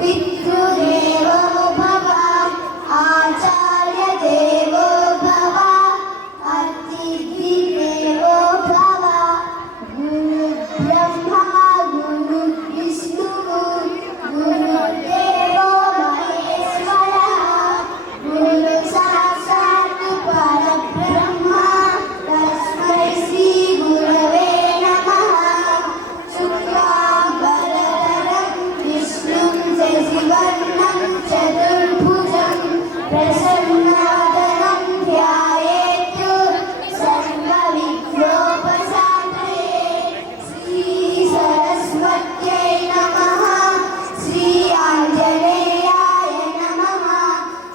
पितृदेवो भव आचार्य देवो भव अतिथि देवो भव गुरु ब्रह्मा गुरु विष्णु गुरुदेवो महेश्वरः गुरु साक्षात् परब्रह्म तस्मै श्री गुरवे नमः शुक्लाम्बरधरं विष्णुं शशिवर्णं चतुर्भुजं प्रसन्नवदनं ध्यायेत् सर्वविघ्नोपशान्तये श्री सरस्वत्यै नमः श्री आञ्जनेयाय नमः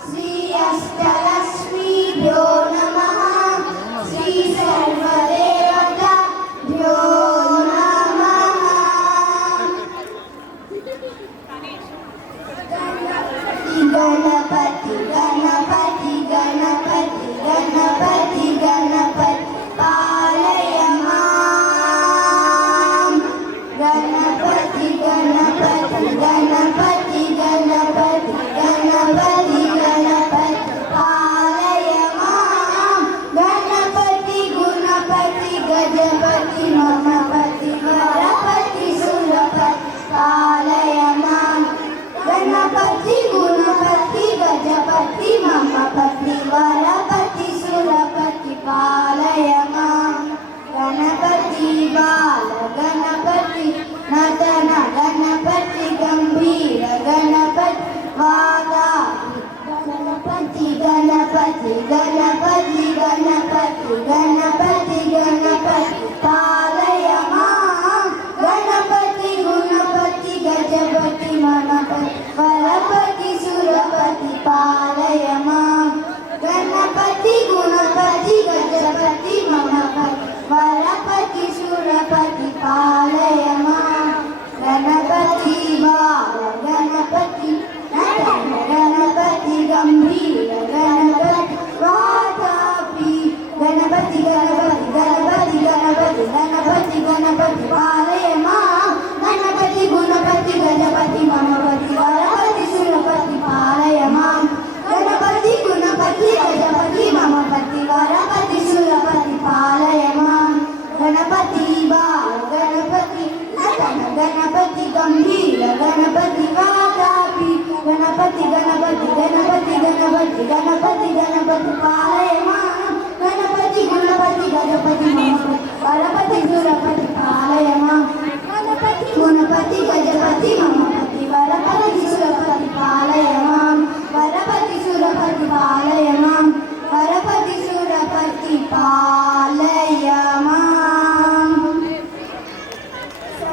श्री अष्टलक्ष्मीभ्यो नमः श्री सर्वदेवताभ्यो नमः। गणपति गणपति गणपति गणपति गणपति पालय मां गणपति गणपति गणपति गणपति गणपति गणपति पालय मां गणपति गुणपति गजपति ममपति वरपति सुरपति पालय मां गणपति गुणपति गजपति ममपति वरपति सुरपति पालय मां गणपति बाल गणपति नतन गणपति गंभीर गणपति वागाहि गणपति गणपति गणपति गणपति गण